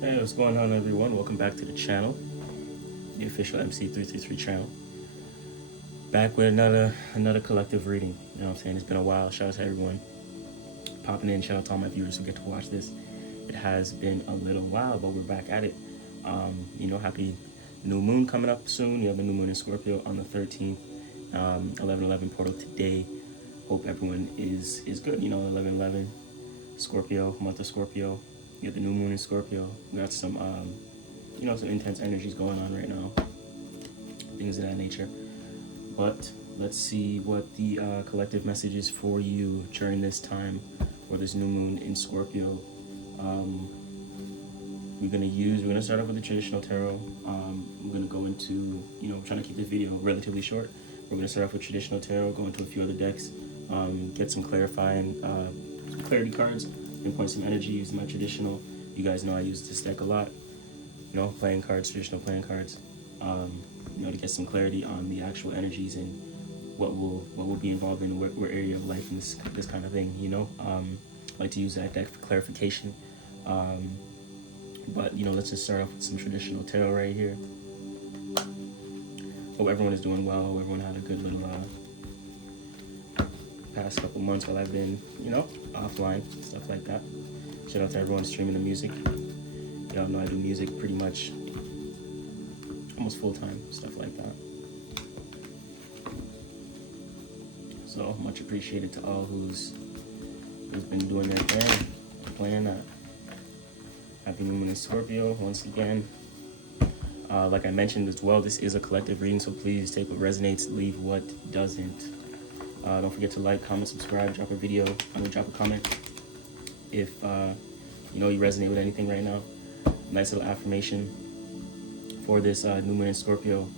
Hey, what's going on, everyone? Welcome back to the channel, the official MC333 channel. Back with another collective reading. You know what I'm saying? It's been a while. Shout out to everyone popping in. Shout out to all my viewers who get to watch this. It has been a little while, but we're back at it. Happy new moon coming up soon. You have the new moon in Scorpio on the 13th. 11/11 portal today. Hope everyone is good. 11/11 Scorpio, month of Scorpio. You have the new moon in Scorpio. We got some some intense energies going on right now, things of that nature. But let's see what the collective message is for you during this time, or this new moon in Scorpio. We're gonna start off with the traditional tarot. We're gonna go into, trying to keep this video relatively short. We're gonna start off with traditional tarot, go into a few other decks, get some clarifying, some clarity cards, pinpoint some energy using my traditional. You guys know I use this deck a lot. Playing cards, traditional playing cards. To get some clarity on the actual energies and what will be involved in what area of life and this kind of thing. I like to use that deck for clarification. But let's just start off with some traditional tarot right here. Hope everyone is doing well. Hope everyone had a good little past couple months while I've been, offline, stuff like that. Shout out to everyone streaming the music. Y'all know I do music pretty much almost full-time, stuff like that. So much appreciated to all who's been doing their thing, playing that. Happy new moon in Scorpio once again. Like I mentioned as well, this is a collective reading, so please take what resonates, leave what doesn't. Don't forget to like, comment, subscribe, drop a comment if you resonate with anything right now. Nice little affirmation for this new moon in Scorpio,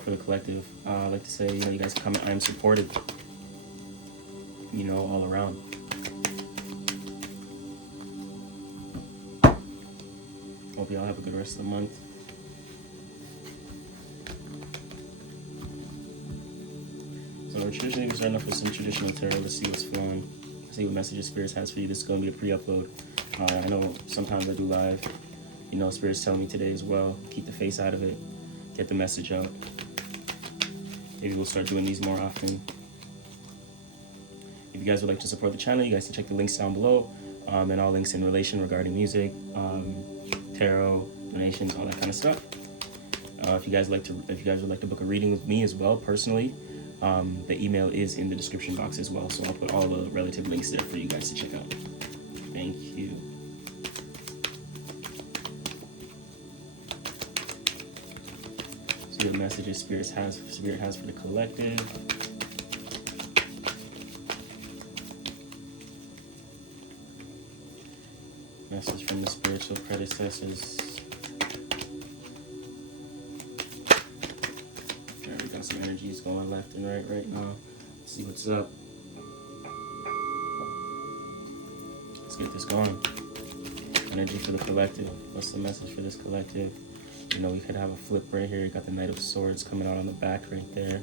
for the collective. I like to say, you guys comment, I am supported, all around. Hope y'all have a good rest of the month. So traditionally, we're starting off with some traditional tarot. Let's see what's flowing. Let's see what messages Spirits has for you. This is going to be a pre-upload. I know sometimes I do live. Spirit's telling me today as well. Keep the face out of it. Get the message out. Maybe we'll start doing these more often. If you guys would like to support the channel, you guys can check the links down below, and all links in relation regarding music, tarot, donations, all that kind of stuff. If you guys would like to book a reading with me as well, personally, the email is in the description box as well. So I'll put all the relative links there for you guys to check out. Thank you. See what messages Spirit has for the collective. Message from the spiritual predecessors. There, we got some energies going left and right now. Let's see what's up. Let's get this going. Energy for the collective. What's the message for this collective? We could have a flip right here. You got the Knight of Swords coming out on the back right there.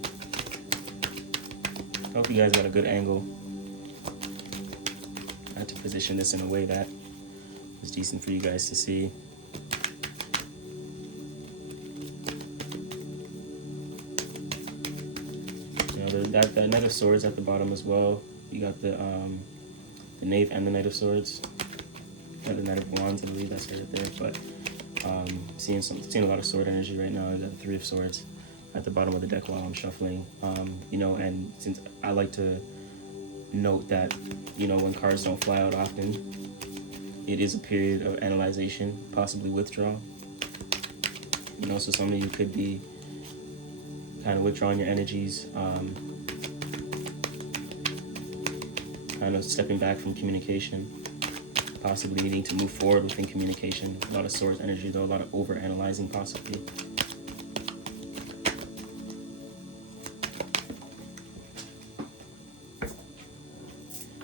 I hope you guys got a good angle. I had to position this in a way that was decent for you guys to see. That Knight of Swords at the bottom as well. You got the Knave and the Knight of Swords. The Knight of Wands, I believe that's right there. But seeing a lot of sword energy right now. I got the Three of Swords at the bottom of the deck while I'm shuffling. And since I like to note that, when cards don't fly out often, it is a period of analyzation, possibly withdrawal. So some of you could be kind of withdrawing your energies, kind of stepping back from communication, possibly needing to move forward within communication. A lot of swords energy, though, a lot of over-analyzing possibly.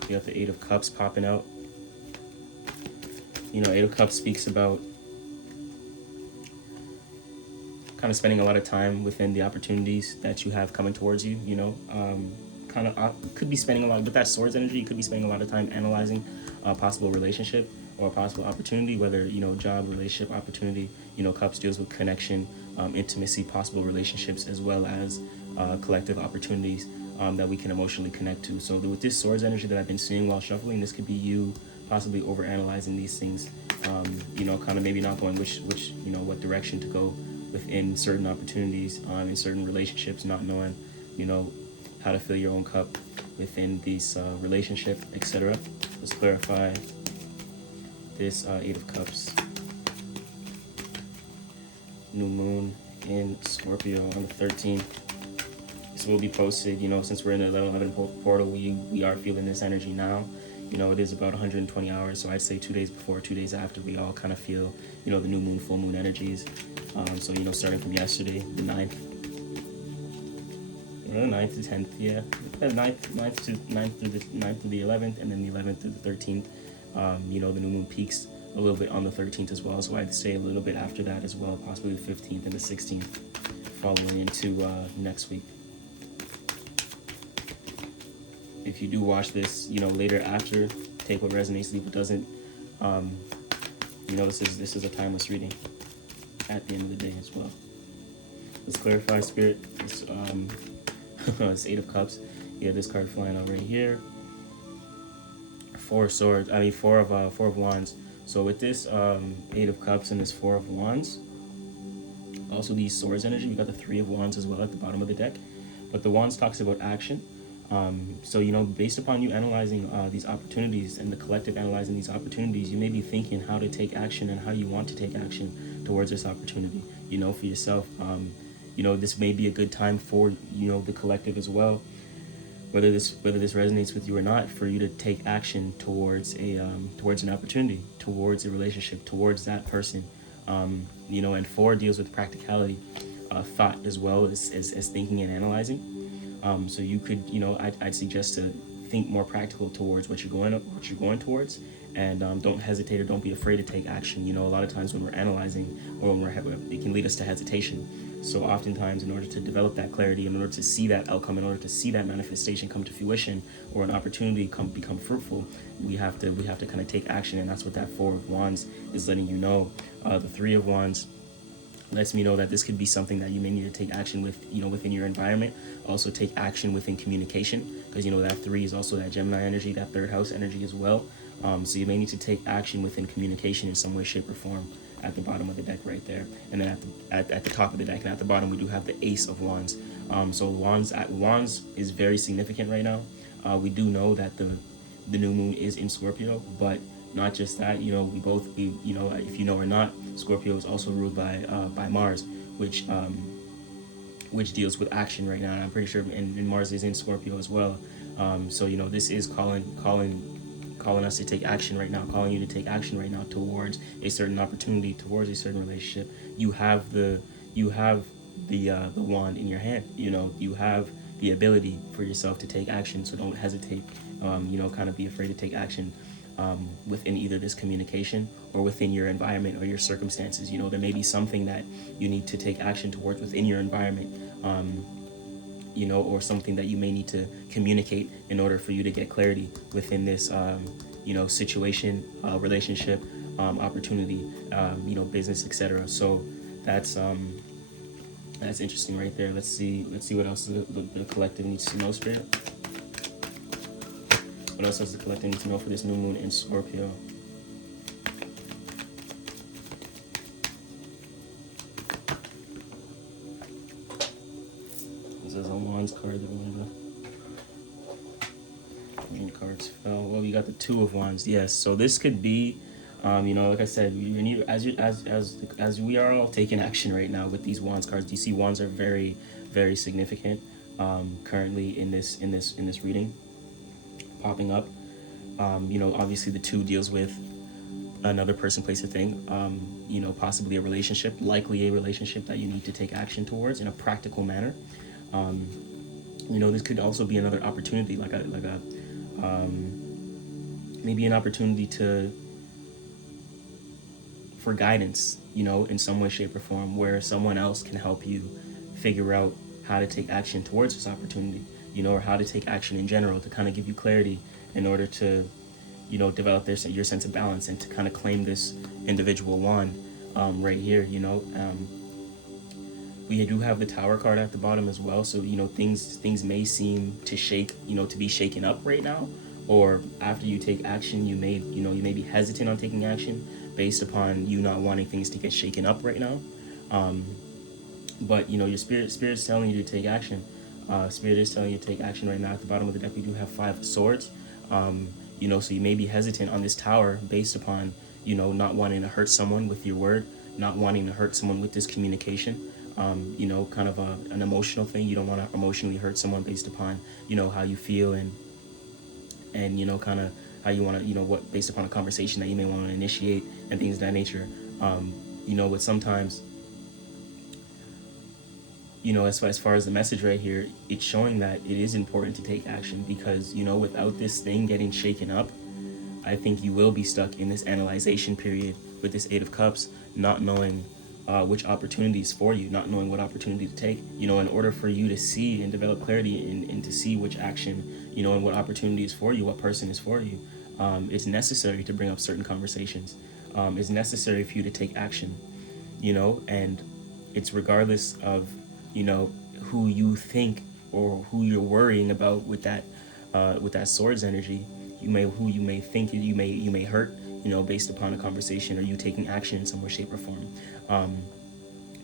You got the Eight of Cups popping out. Eight of Cups speaks about kind of spending a lot of time within the opportunities that you have coming towards you, kind of could be spending a lot, with that swords energy, you could be spending a lot of time analyzing a possible relationship or a possible opportunity, whether, job, relationship, opportunity. Cups deals with connection, intimacy, possible relationships, as well as collective opportunities that we can emotionally connect to. So with this swords energy that I've been seeing while shuffling, this could be you possibly overanalyzing these things, kind of maybe not going what direction to go within certain opportunities, in certain relationships, not knowing, how to fill your own cup within these relationship, etc. Let's clarify this Eight of Cups. New moon in Scorpio on the 13th. This will be posted, since we're in the 11 portal, we are feeling this energy now. It is about 120 hours, so I'd say 2 days before, 2 days after, we all kind of feel, the new moon, full moon energies. So, starting from yesterday, the 9th. The 9th to 10th, yeah. 9th through the 11th, and then the 11th through the 13th. The new moon peaks a little bit on the 13th as well, so I'd say a little bit after that as well, possibly the 15th and the 16th, following into next week. If you do watch this, later after, take what resonates, leave what doesn't. This is a timeless reading at the end of the day as well. Let's clarify, Spirit. It's Eight of Cups. You have this card flying out right here. Four of Wands. So with this Eight of Cups and this Four of Wands, also these swords energy, we got the Three of Wands as well at the bottom of the deck. But the Wands talks about action. So, based upon you analyzing these opportunities and the collective analyzing these opportunities, you may be thinking how to take action and how you want to take action towards this opportunity, for yourself. This may be a good time for, the collective as well, whether this resonates with you or not, for you to take action towards an opportunity, towards a relationship, towards that person. And Four deals with practicality, thought, as well as thinking and analyzing. So you could, I'd suggest to think more practical towards what you're going towards, and don't hesitate or don't be afraid to take action. A lot of times when we're analyzing, or it can lead us to hesitation. So oftentimes, in order to develop that clarity, in order to see that outcome, in order to see that manifestation come to fruition, or an opportunity become fruitful, we have to kind of take action, and that's what that Four of Wands is letting you know. The Three of Wands lets me know that this could be something that you may need to take action with, within your environment. Also take action within communication, because that Three is also that Gemini energy, that third house energy as well. So you may need to take action within communication in some way, shape, or form at the bottom of the deck right there. And then at the top of the deck and at the bottom, we do have the Ace of Wands. So Wands is very significant right now. We do know that the new moon is in Scorpio, but not just that, if you know or not, Scorpio is also ruled by Mars, which deals with action right now. And I'm pretty sure, and Mars is in Scorpio as well. So this is calling us to take action right now, calling you to take action right now towards a certain opportunity, towards a certain relationship. You have the wand in your hand. You have the ability for yourself to take action. So don't hesitate. Kind of be afraid to take action. Within either this communication or within your environment or your circumstances. There may be something that you need to take action towards within your environment, or something that you may need to communicate in order for you to get clarity within this, situation, relationship, opportunity, business, etc. So that's interesting right there. Let's see what else the collective needs to know, Spirit. What else does the collective need to know for this new moon in Scorpio? This is a Wands card that one of the main cards fell. Well, we got the Two of Wands. Yes, so this could be, like I said, you need as we are all taking action right now with these Wands cards. You see, Wands are very, very significant currently in this reading. Popping up, obviously the Two deals with another person, place, or thing, possibly a relationship, likely a relationship that you need to take action towards in a practical manner. This could also be another opportunity, like a maybe an opportunity for guidance, in some way, shape, or form, where someone else can help you figure out how to take action towards this opportunity. Or how to take action in general, to kind of give you clarity in order to, develop your sense of balance and to kind of claim this individual wand right here. We do have the Tower card at the bottom as well, so things may seem to shake, to be shaken up right now, or after you take action, you may be hesitant on taking action based upon you not wanting things to get shaken up right now. But your spirit's telling you to take action. Spirit is telling you to take action right now. At the bottom of the deck, we do have 5 of Swords. So you may be hesitant on this Tower based upon not wanting to hurt someone with your word, not wanting to hurt someone with this communication. Kind of an emotional thing. You don't want to emotionally hurt someone based upon how you feel and kind of how you want to what based upon a conversation that you may want to initiate and things of that nature. But sometimes as far as the message right here, it's showing that it is important to take action because without this thing getting shaken up, I think you will be stuck in this analyzation period with this 8 of Cups, not knowing which opportunities for you, not knowing what opportunity to take. In order for you to see and develop clarity and to see which action, and what opportunity is for you, what person is for you, it's necessary to bring up certain conversations. It's necessary for you to take action, and it's regardless of, who you think or who you're worrying about with that Swords energy. Who you may think you may hurt, based upon a conversation or you taking action in some way, shape, or form.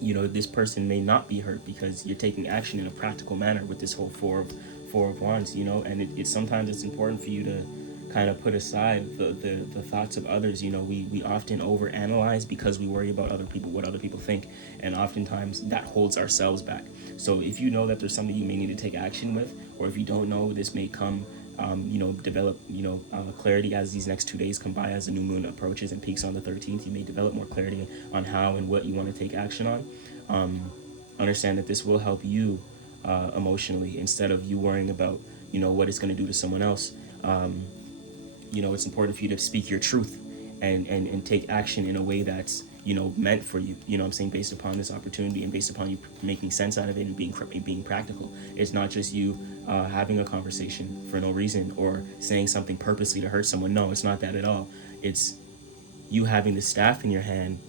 This person may not be hurt because you're taking action in a practical manner with this whole four of Wands, and it's sometimes it's important for you to kind of put aside the thoughts of others. We often overanalyze because we worry about other people, what other people think, and oftentimes that holds ourselves back. So if you know that there's something you may need to take action with, or if you don't know, this may come develop clarity as these next 2 days come by, as the new moon approaches and peaks on the 13th. You may develop more clarity on how and what you want to take action on. Understand that this will help you emotionally, instead of you worrying about what it's going to do to someone else. It's important for you to speak your truth and take action in a way that's meant for you, based upon this opportunity and based upon you making sense out of it and being practical. It's not just you having a conversation for no reason or saying something purposely to hurt someone. No, it's not that at all. It's you having the staff in your hand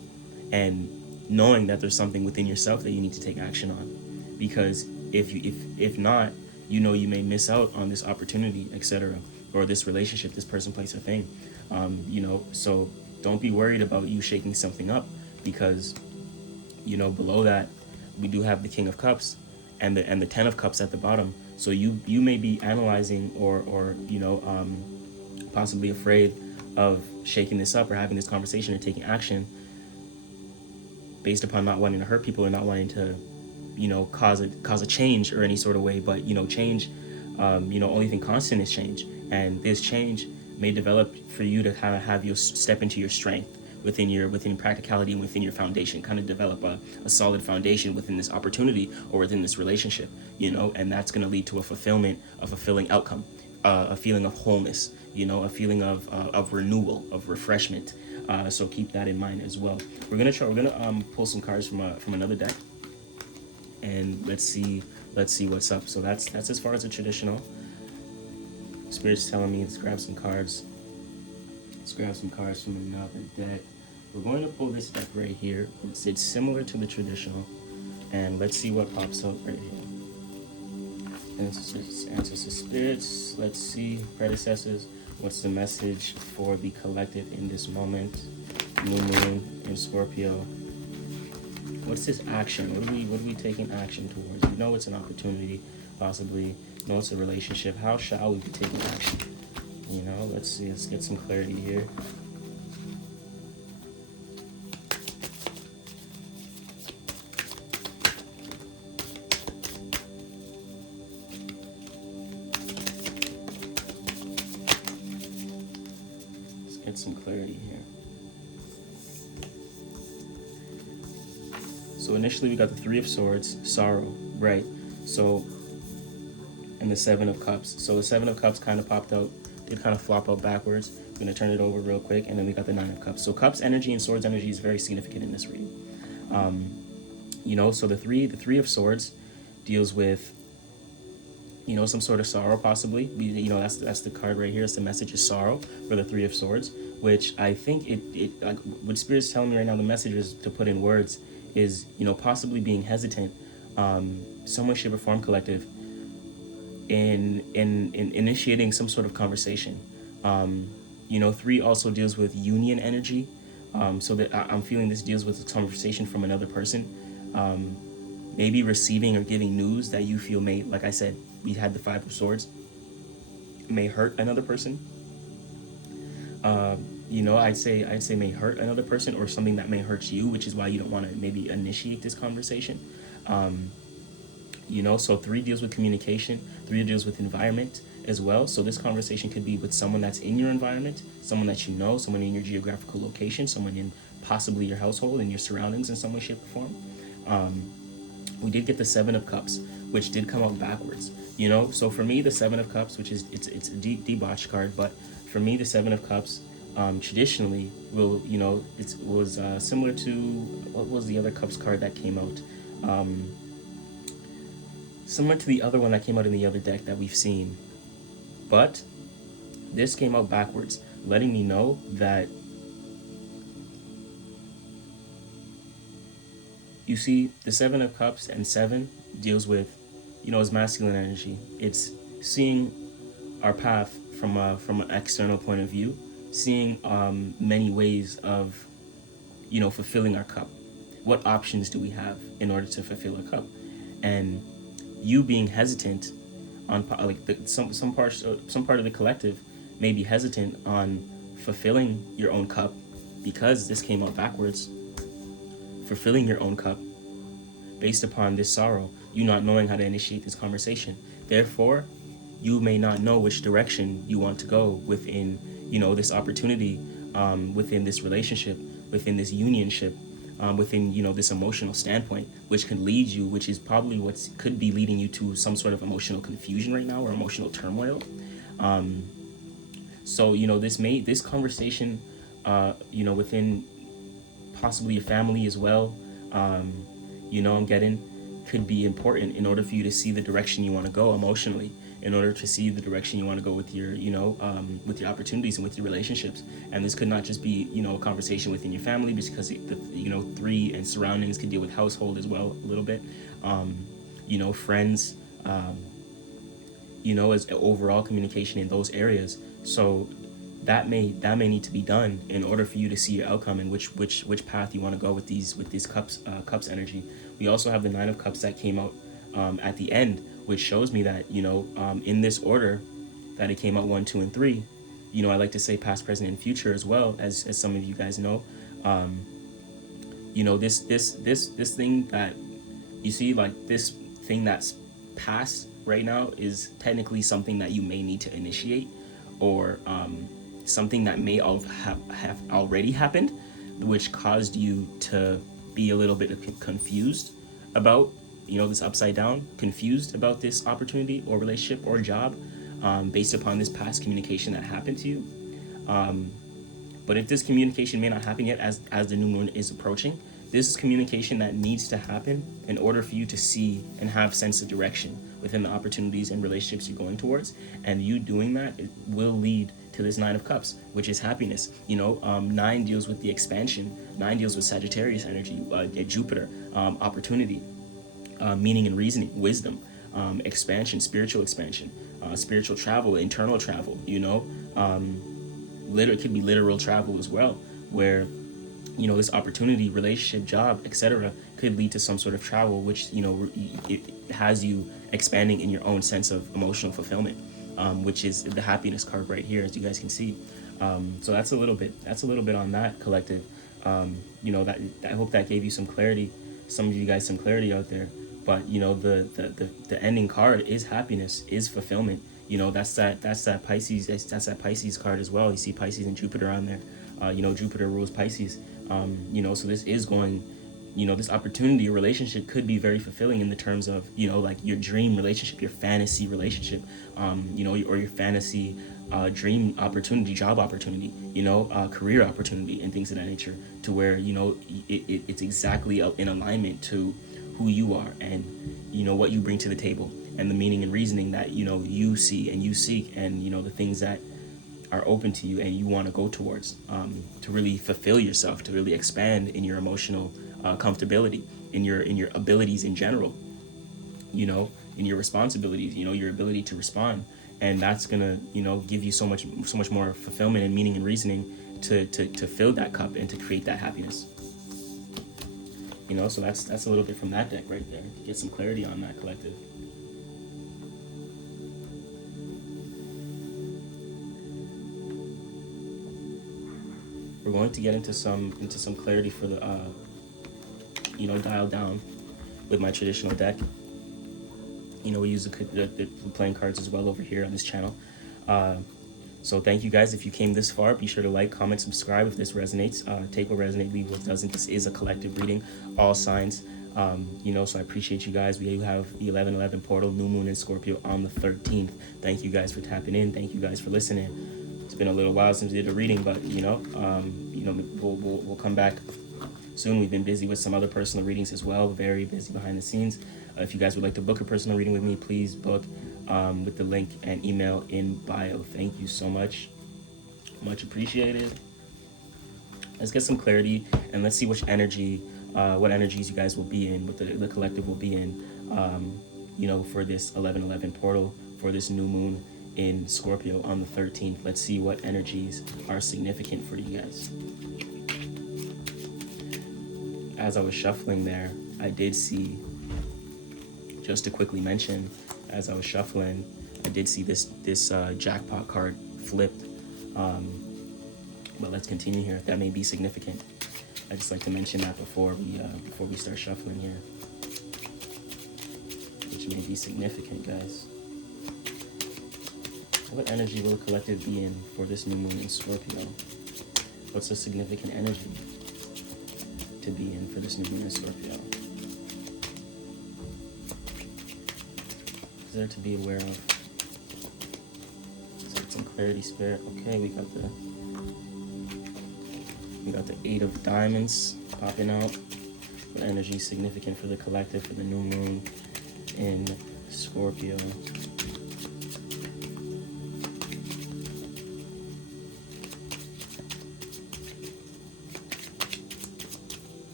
and knowing that there's something within yourself that you need to take action on, because if not, you may miss out on this opportunity, etc., or this relationship, this person, place, or thing. So don't be worried about you shaking something up, because below that we do have the King of Cups and the 10 of Cups at the bottom. So you may be analyzing or possibly afraid of shaking this up or having this conversation or taking action based upon not wanting to hurt people or not wanting to cause a change or any sort of way. But change, only thing constant is change, and this change may develop for you to kind of have you step into your strength within practicality and within your foundation, kind of develop a solid foundation within this opportunity or within this relationship, and that's going to lead to a fulfilling outcome, a feeling of wholeness, a feeling of renewal, of refreshment. So keep that in mind as well. We're gonna pull some cards from another deck, and let's see what's up. So that's as far as the traditional. Spirit's telling me let's grab some cards. Let's grab some cards from another deck. We're going to pull this deck right here. It's similar to the traditional, and let's see what pops up right here. Ancestors, spirits. Let's see, predecessors. What's the message for the collective in this moment? New moon in Scorpio. What's this action? What are we taking action towards? We know it's an opportunity, possibly. We know it's a relationship. How shall we be taking action? Let's see. Let's get some clarity here. Let's get some clarity here. So initially we got the 3 of Swords, sorrow, right? So, and the 7 of Cups. So the 7 of Cups kind of popped out. Did kind of flop out backwards. I'm going to turn it over real quick, and then we got the 9 of Cups. So Cups energy and Swords energy is very significant in this reading. So the three of Swords deals with some sort of sorrow possibly. That's the card right here. It's the message is sorrow for the Three of Swords, which I think it like what Spirit's telling me right now, the message is to put in words is, possibly being hesitant, some way, shape, or form, collective, in initiating some sort of conversation. Three also deals with union energy, so that I'm feeling this deals with a conversation from another person, maybe receiving or giving news that you feel may, like I said, we had the Five of Swords, may hurt another person. I'd say may hurt another person, or something that may hurt you, which is why you don't want to maybe initiate this conversation. So three deals with communication, three deals with environment as well. So this conversation could be with someone that's in your environment, someone that you know, someone in your geographical location, someone in possibly your household and your surroundings in some way, shape, or form. We did get the Seven of Cups, which did come out backwards. So for me, the Seven of Cups, which is it's a debauched card, but for me, the Seven of Cups, traditionally it was similar to, what was the other Cups card that came out? Similar to the other one that came out in the other deck that we've seen, but this came out backwards, letting me know that, you see, the Seven of Cups and seven deals with, is masculine energy. It's seeing our path from an external point of view, seeing many ways of, fulfilling our cup. What options do we have in order to fulfill our cup? And you being hesitant on, like, some part of the collective may be hesitant on fulfilling your own cup, because this came out backwards. Fulfilling your own cup based upon this sorrow, you not knowing how to initiate this conversation. Therefore, you may not know which direction you want to go within, this opportunity, within this relationship, within this unionship, within, this emotional standpoint, which can lead you, which is probably what could be leading you to some sort of emotional confusion right now, or emotional turmoil. So, this conversation, within possibly your family as well, I'm getting, could be important in order for you to see the direction you want to go emotionally, in order to see the direction you want to go with your, with your opportunities and with your relationships. And this could not just be, a conversation within your family, because three and surroundings could deal with household as well a little bit, friends, as overall communication in those areas. So that may need to be done in order for you to see your outcome and which path you want to go with these cups energy. We also have the Nine of Cups that came out at the end, which shows me that, in this order that it came out, 1, 2, and 3, I like to say past, present, and future as well, as some of you guys know. This thing that you see, like this thing that's past right now, is technically something that you may need to initiate, or something that may have already happened, which caused you to be a little bit confused about, this upside down, confused about this opportunity or relationship or job, based upon this past communication that happened to you. But if this communication may not happen yet, as the new moon is approaching, this is communication that needs to happen in order for you to see and have sense of direction within the opportunities and relationships you're going towards. And you doing that, it will lead to this Nine of Cups, which is happiness. 9 deals with the expansion. 9 deals with Sagittarius energy, Jupiter, opportunity, meaning and reasoning, wisdom, expansion, spiritual travel, internal travel. It could be literal travel as well, where this opportunity, relationship, job, etc., could lead to some sort of travel, which it has you expanding in your own sense of emotional fulfillment, which is the happiness card right here, as you guys can see. So that's a little bit on that, collective. That I hope that gave you some clarity, some of you guys some clarity out there. But the ending card is happiness, is fulfillment. That's that Pisces, that's that Pisces card as well. You see Pisces and Jupiter on there. Jupiter rules Pisces. So this is going, this opportunity or relationship could be very fulfilling in the terms of, like your dream relationship, your fantasy relationship, or your fantasy dream opportunity, job opportunity, career opportunity, and things of that nature, to where, it's exactly in alignment to who you are and, what you bring to the table. and the meaning and reasoning that, you know, you see and you seek, and, you know, the things that are open to you and you want to go towards, to really fulfill yourself, to really expand in your emotional comfortability, in your abilities in general, you know, in your responsibilities, you know, your ability to respond. And that's gonna, you know, give you so much more fulfillment and meaning and reasoning to fill that cup and to create that happiness. You know, so that's a little bit from that deck right there, to get some clarity on that, collective. We're going to get into some clarity for the you know, dial down with my traditional deck. You know, we use the playing cards as well over here on this channel. So thank you guys. If you came this far, be sure to like, comment, subscribe if this resonates. Take what resonates, leave what doesn't. This is a collective reading, all signs. You know, so I appreciate you guys. We have the 11/11 portal, new moon in Scorpio on the 13th. Thank you guys for tapping in. Thank you guys for listening. It's been a little while since we did a reading, but you know, we'll come back soon. We've been busy with some other personal readings as well, very busy behind the scenes. If you guys would like to book a personal reading with me, please book with the link and email in bio. Thank you so much. Much appreciated. Let's get some clarity and let's see which energy, what energies you guys will be in, what the collective will be in, you know, for this 11/11 portal, for this new moon in Scorpio on the 13th. Let's see what energies are significant for you guys. As I was shuffling there, I did see, just to quickly mention, as I was shuffling, I did see this jackpot card flipped. But let's continue here. That may be significant. I just like to mention that before we start shuffling here, which may be significant, guys. What energy will the collective be in for this new moon in Scorpio? What's a significant energy to be in for this new moon in Scorpio? Is there to be aware of? Let's get some clarity, Spirit. Okay, we got the 8 of Diamonds popping out. What energy is significant for the collective for the new moon in Scorpio?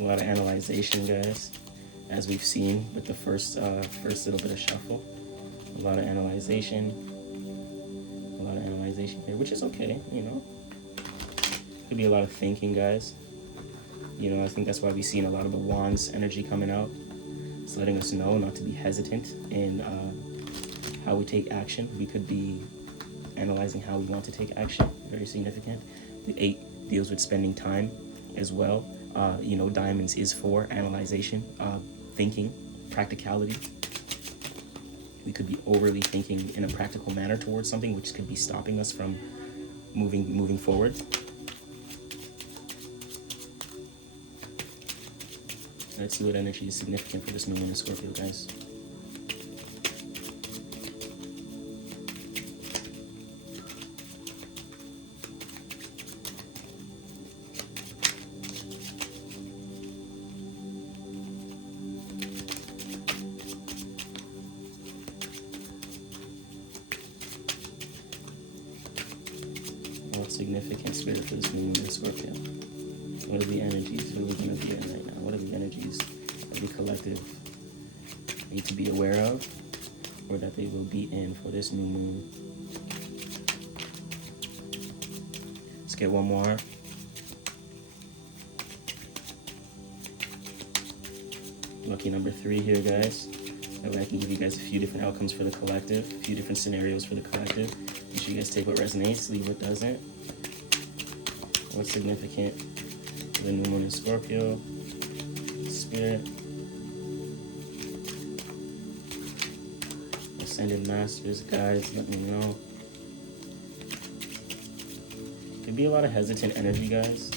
A lot of analyzation, guys, as we've seen with the first little bit of shuffle. A lot of analyzation here, which is okay, you know. Could be a lot of thinking, guys. You know, I think that's why we've seen a lot of the Wands energy coming out. It's letting us know not to be hesitant in how we take action. We could be analyzing how we want to take action. Very significant. The 8 deals with spending time as well. You know, Diamonds is for analyzation, thinking, practicality. We could be overly thinking in a practical manner towards something, which could be stopping us from moving forward. Let's see what energy is significant for this new moon in Scorpio, guys. Significant, Spirit, for this new moon in Scorpio? What are the energies? What are we going to be in right now? What are the energies that the collective need to be aware of, or that they will be in for this new moon? Let's get one more. Lucky number 3 here, guys. That way I can give you guys a few different outcomes for the collective, a few different scenarios for the collective. Make sure you guys take what resonates, leave what doesn't. What's significant for the new moon in Scorpio? Spirit. Ascended Masters, guys, let me know. Could be a lot of hesitant energy, guys.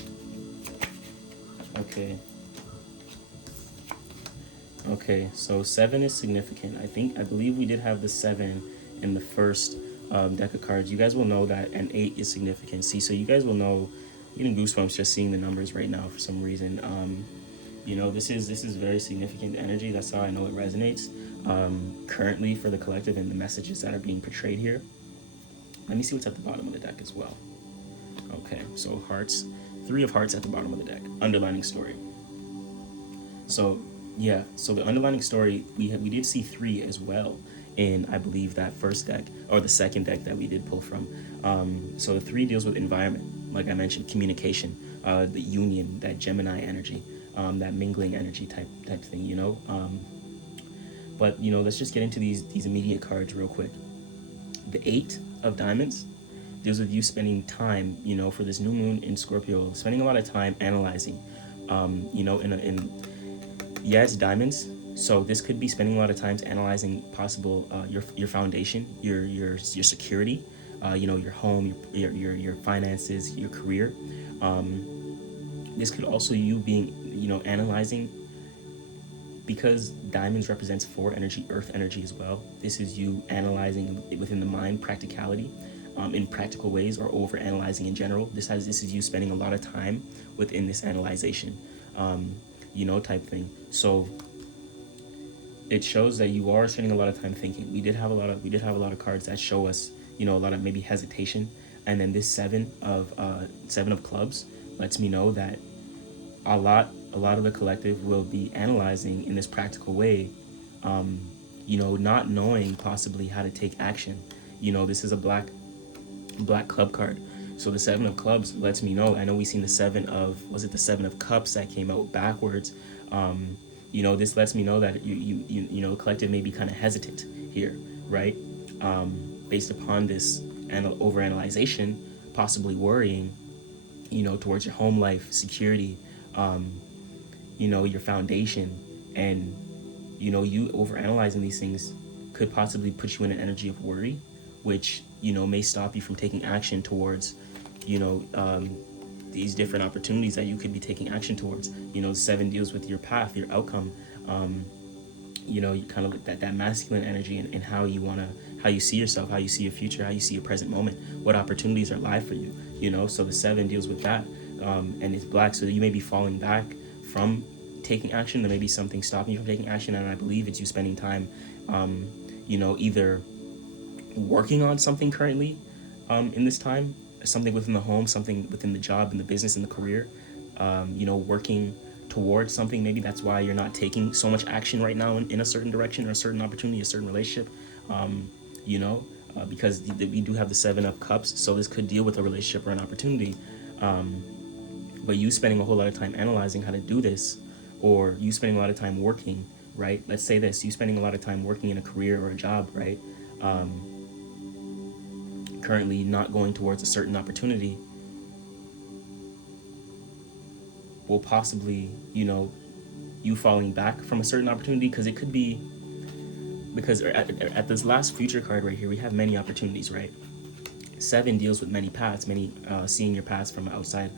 Okay, so 7 is significant. I believe we did have the 7 in the first deck of cards. You guys will know that, and 8 is significant. See, so you guys will know Getting goosebumps just seeing the numbers right now for some reason. This is very significant energy. That's how I know it resonates currently for the collective and the messages that are being portrayed here. Let me see what's at the bottom of the deck as well. Okay, so hearts, 3 of hearts at the bottom of the deck. Underlining story. So yeah, so the underlining story, we did see 3 as well in, I believe, that first deck or the second deck that we did pull from. So the 3 deals with environment, like I mentioned, communication, the union, that Gemini energy, that mingling energy type thing. But let's just get into these immediate cards real quick. The 8 of Diamonds deals with you spending time, for this new moon in Scorpio, spending a lot of time analyzing, it's diamonds. So this could be spending a lot of time analyzing possible your foundation, your security, your home, your finances, your career. This could also you being, analyzing, because diamonds represents 4 energy, earth energy as well. This is you analyzing within the mind, practicality, in practical ways, or over analyzing in general. This is you spending a lot of time within this analyzation, type thing. So it shows that you are spending a lot of time thinking. We did have a lot of cards that show us, a lot of maybe hesitation, and then this 7 of clubs lets me know that a lot of the collective will be analyzing in this practical way, not knowing possibly how to take action. This is a black club card. So the 7 of clubs lets me know, I know we've seen the 7 of cups that came out backwards. This lets me know that you collective may be kind of hesitant here, right? Based upon this overanalyzation, possibly worrying, towards your home life, security, your foundation, and you overanalyzing these things could possibly put you in an energy of worry, which may stop you from taking action towards these different opportunities that you could be taking action towards. 7 deals with your path, your outcome, you kind of like that masculine energy, and how you see yourself, how you see your future, how you see your present moment, what opportunities are live for you. So the 7 deals with that, and it's black. So you may be falling back from taking action. There may be something stopping you from taking action, and I believe it's you spending time, either working on something currently, in this time, something within the home, something within the job, in the business, in the career, working towards something. Maybe that's why you're not taking so much action right now in a certain direction, or a certain opportunity, a certain relationship, because we do have the 7 of cups. So this could deal with a relationship or an opportunity, but you spending a whole lot of time analyzing how to do this, or you spending a lot of time working, right? Let's say this, you spending a lot of time working in a career or a job, right? Currently not going towards a certain opportunity will possibly, you falling back from a certain opportunity, because it could be, because at this last future card right here, we have many opportunities, right? 7 deals with many paths, seeing your paths from outside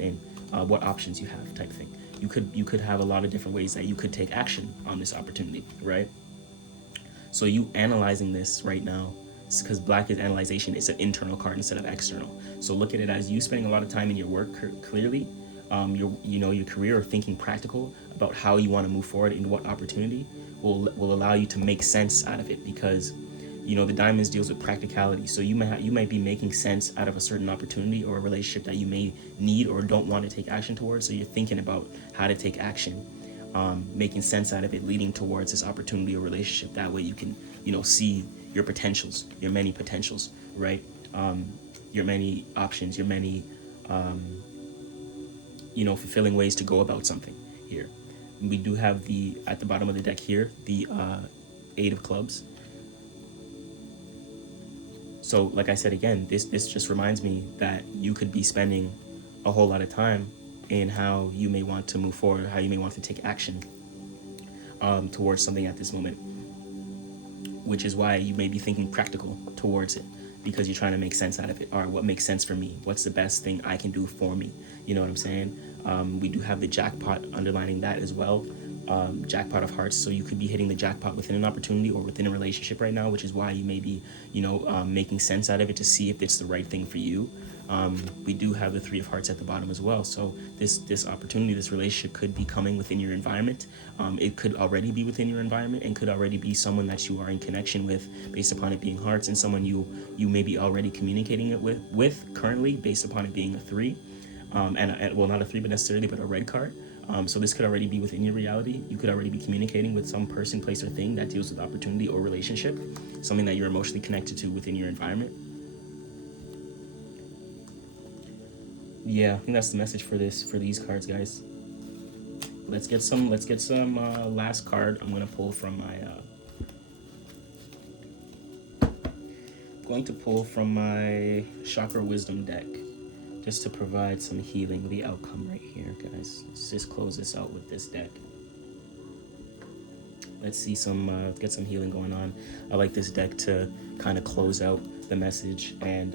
in, what options you have, type thing. You could have a lot of different ways that you could take action on this opportunity, right? So you analyzing this right now, because black is analyzation, it's an internal card instead of external. So look at it as you spending a lot of time in your work, clearly, your career, or thinking practical about how you want to move forward in what opportunity will allow you to make sense out of it, because the diamonds deals with practicality. So you might be making sense out of a certain opportunity or a relationship that you may need or don't want to take action towards. So you're thinking about how to take action, making sense out of it, leading towards this opportunity or relationship. That way you can see your potentials, your many potentials, right? Your many options, your many fulfilling ways to go about something here. We do have at the bottom of the deck here, the 8 of clubs. So like I said, again, this just reminds me that you could be spending a whole lot of time in how you may want to move forward, how you may want to take action towards something at this moment, which is why you may be thinking practical towards it, because you're trying to make sense out of it. All right, what makes sense for me? What's the best thing I can do for me? You know what I'm saying? We do have the jackpot underlining that as well. jackpot of hearts. So you could be hitting the jackpot within an opportunity or within a relationship right now, which is why you may be, making sense out of it to see if it's the right thing for you. We do have the Three of Hearts at the bottom as well. So this opportunity, this relationship could be coming within your environment. It could already be within your environment and could already be someone that you are in connection with based upon it being hearts, and someone you may be already communicating it with currently based upon it being a three. And well, not a three, but necessarily, but a red card. So this could already be within your reality. You could already be communicating with some person, place, or thing that deals with opportunity or relationship, something that you're emotionally connected to within your environment. Yeah, I think that's the message for these cards, guys. Let's get some last card. I'm gonna pull from my Chakra Wisdom deck, just to provide some healing. The outcome right here, guys. Let's just close this out with this deck. Let's see get some healing going on. I like this deck to kind of close out the message and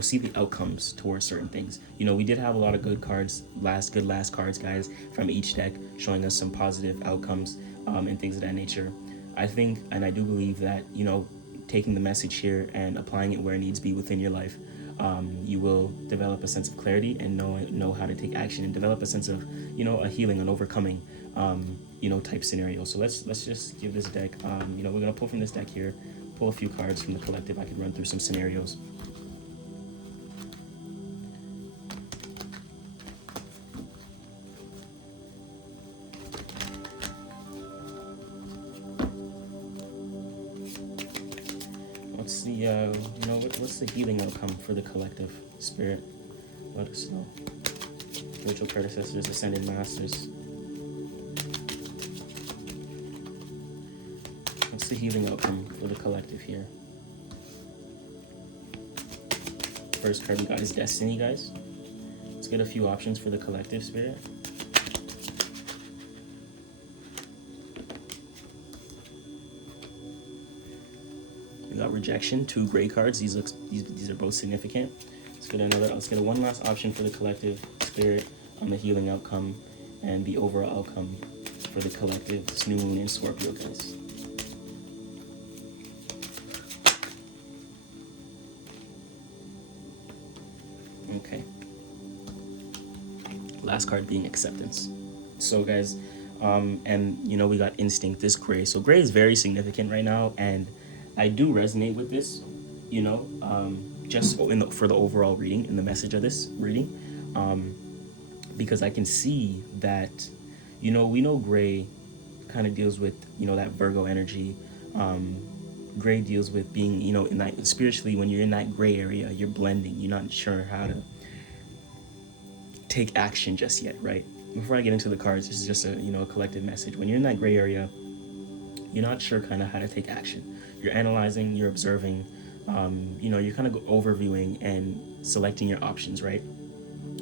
see the outcomes towards certain things. We did have a lot of good cards, last cards, guys, from each deck, showing us some positive outcomes and things of that nature. I think, and I do believe that, taking the message here and applying it where it needs to be within your life, you will develop a sense of clarity and know how to take action and develop a sense of, a healing and overcoming, type scenario. So let's just give this deck, we're going to pull from this deck here, pull a few cards from the collective. I could run through some scenarios. What's the healing outcome for the collective? Spirit, let us know. Spiritual predecessors, ascended masters. What's the healing outcome for the collective here? First card we got is Destiny, guys. Let's get a few options for the collective, Spirit. We got Rejection, 2 gray cards. These are both significant. Let's get one last option for the collective, Spirit, on the healing outcome and the overall outcome for the collective. This new moon in Scorpio, guys. Okay. Last card being Acceptance. So, guys, we got Instinct, this gray. So gray is very significant right now, and I do resonate with this, just for the overall reading and the message of this reading, because I can see that, we know gray kind of deals with, that Virgo energy. Gray deals with being, in that spiritually, when you're in that gray area, you're blending. You're not sure how to take action just yet, right? Before I get into the cards, this is just a collective message. When you're in that gray area, you're not sure kind of how to take action. You're analyzing, you're observing, you're kind of overviewing and selecting your options, right?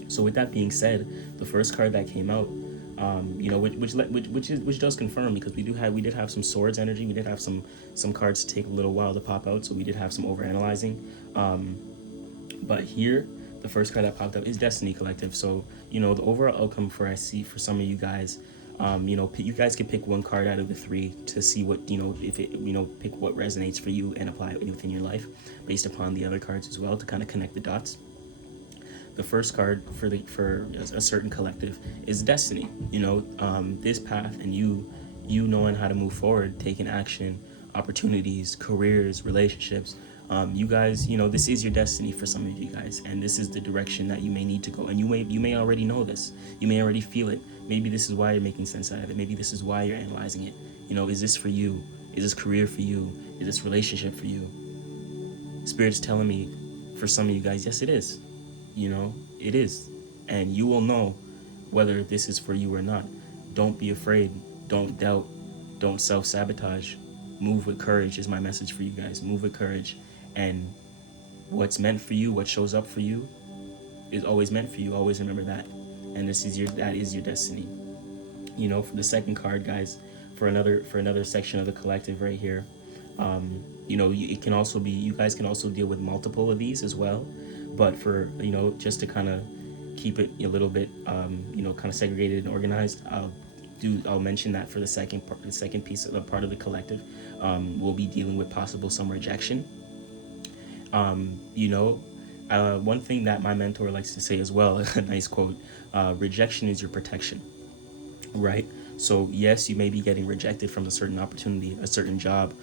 So with that being said, the first card that came out, which does confirm, because we did have some Swords energy. We did have some cards take a little while to pop out, so we did have some overanalyzing. But here, the first card that popped up is Destiny, collective. So the overall outcome for some of you guys. You guys can pick one card out of the 3 to see what, if it, pick what resonates for you and apply it within your life based upon the other cards as well, to kind of connect the dots. The first card for a certain collective is Destiny. This path and you knowing how to move forward, taking action, opportunities, careers, relationships. You guys, this is your destiny for some of you guys, and this is the direction that you may need to go. And you may already know this. You may already feel it. Maybe this is why you're making sense out of it. Maybe this is why you're analyzing it. Is this for you? Is this career for you? Is this relationship for you? Spirit's telling me, for some of you guys, yes, it is. It is. And you will know whether this is for you or not. Don't be afraid. Don't doubt. Don't self-sabotage. Move with courage is my message for you guys. Move with courage. And what's meant for you, what shows up for you, is always meant for you. Always remember that. And that is your destiny. For the second card, guys, for another section of the collective right here, it can also be, you guys can also deal with multiple of these as well. But for, just to kind of keep it a little bit, kind of segregated and organized, I'll mention that for the second piece of the part of the collective. We'll be dealing with possible some rejection. One thing that my mentor likes to say as well, a nice quote, rejection is your protection, right? So yes, you may be getting rejected from a certain opportunity, a certain job,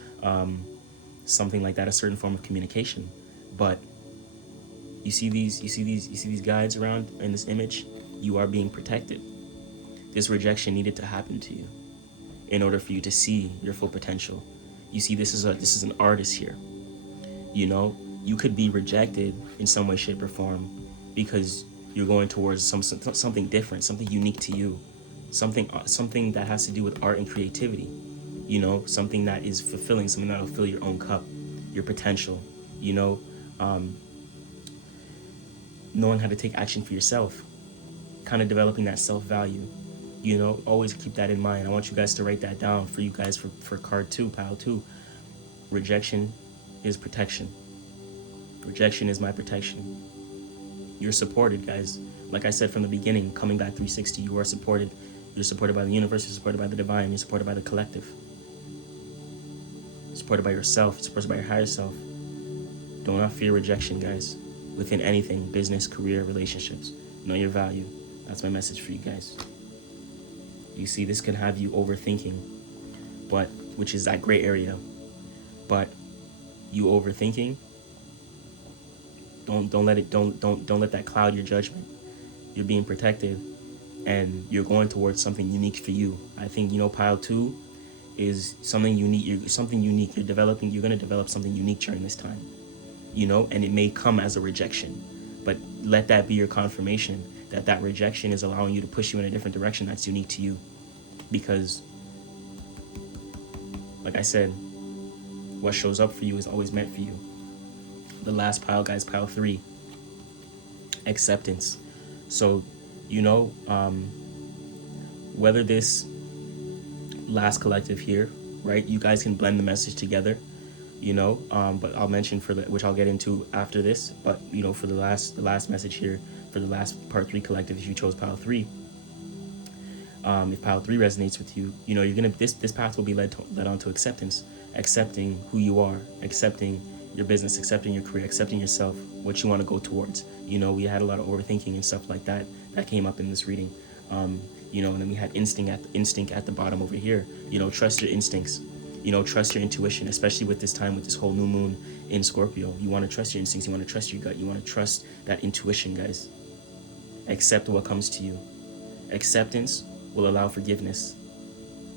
something like that, a certain form of communication. But you see these guides around in this image, you are being protected. This rejection needed to happen to you in order for you to see your full potential. You see, this is an artist here. You could be rejected in some way, shape, or form because you're going towards something different, something unique to you, something that has to do with art and creativity. Something that is fulfilling, something that'll fill your own cup, your potential. Knowing how to take action for yourself, kind of developing that self-value. Always keep that in mind. I want you guys to write that down for you guys for card 2, pile 2. Rejection is protection. Rejection is my protection. You're supported, guys. Like I said from the beginning, coming back 360, you are supported. You're supported by the universe, you're supported by the divine, you're supported by the collective. You're supported by yourself, you're supported by your higher self. Do not fear rejection, guys. Within anything, business, career, relationships. Know your value. That's my message for you guys. You see, this can have you overthinking, which is that gray area. But you overthinking, don't let that cloud your judgment. You're being protected, and you're going towards something unique for you. I think pile 2 is something unique. You're developing. You're going to develop something unique during this time. And it may come as a rejection, but let that be your confirmation that rejection is allowing you to push you in a different direction that's unique to you. Because, like I said, what shows up for you is always meant for you. The last pile, guys, pile 3, acceptance. So, whether this last collective here, right, you guys can blend the message together, but I'll mention which I'll get into after this, but, for the last message here, for the last part 3 collective, if you chose pile 3, if pile 3 resonates with you, you're gonna this path will be led on to acceptance, accepting who you are, accepting your business, accepting your career, accepting yourself, what you want to go towards. We had a lot of overthinking and stuff like that came up in this reading. And then we had instinct at the bottom over here. Trust your instincts. Trust your intuition, especially with this time, with this whole new moon in Scorpio. You want to trust your instincts. You want to trust your gut. You want to trust that intuition, guys. Accept what comes to you. Acceptance will allow forgiveness.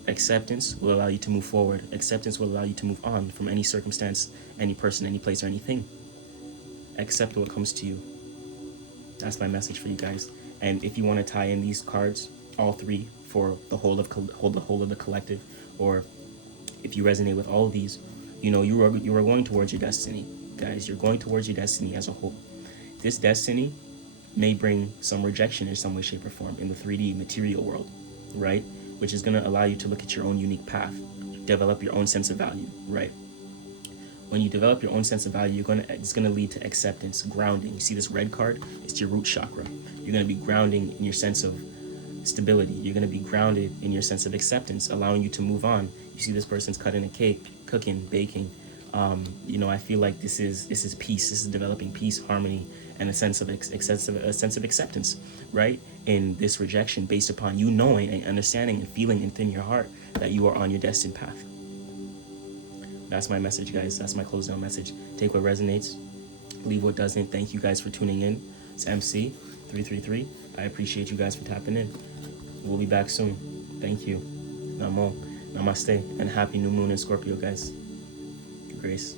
Acceptance will allow you to move forward. Acceptance will allow you to move on from any circumstance, any person, any place, or anything. Accept what comes to you. That's my message for you guys. And if you want to tie in these cards, all 3, for the whole of the collective, or if you resonate with all of these, you are going towards your destiny, guys. You're going towards your destiny as a whole. This destiny may bring some rejection in some way, shape, or form in the 3D material world, right? Which is going to allow you to look at your own unique path, develop your own sense of value, right? When you develop your own sense of value, it's going to lead to acceptance, grounding. You see this red card? It's your root chakra. You're going to be grounding in your sense of stability. You're going to be grounded in your sense of acceptance, allowing you to move on. You see this person's cutting a cake, cooking, baking. I feel like this is peace. This is developing peace, harmony, and a sense of acceptance, right? In this rejection, based upon you knowing and understanding and feeling within your heart that you are on your destined path. That's my message, guys. That's my close down message. Take what resonates, leave what doesn't. Thank you guys for tuning in. It's MC333. I appreciate you guys for tapping in. We'll be back soon. Thank you. Namo, namaste, and happy new moon in Scorpio, guys. Grace.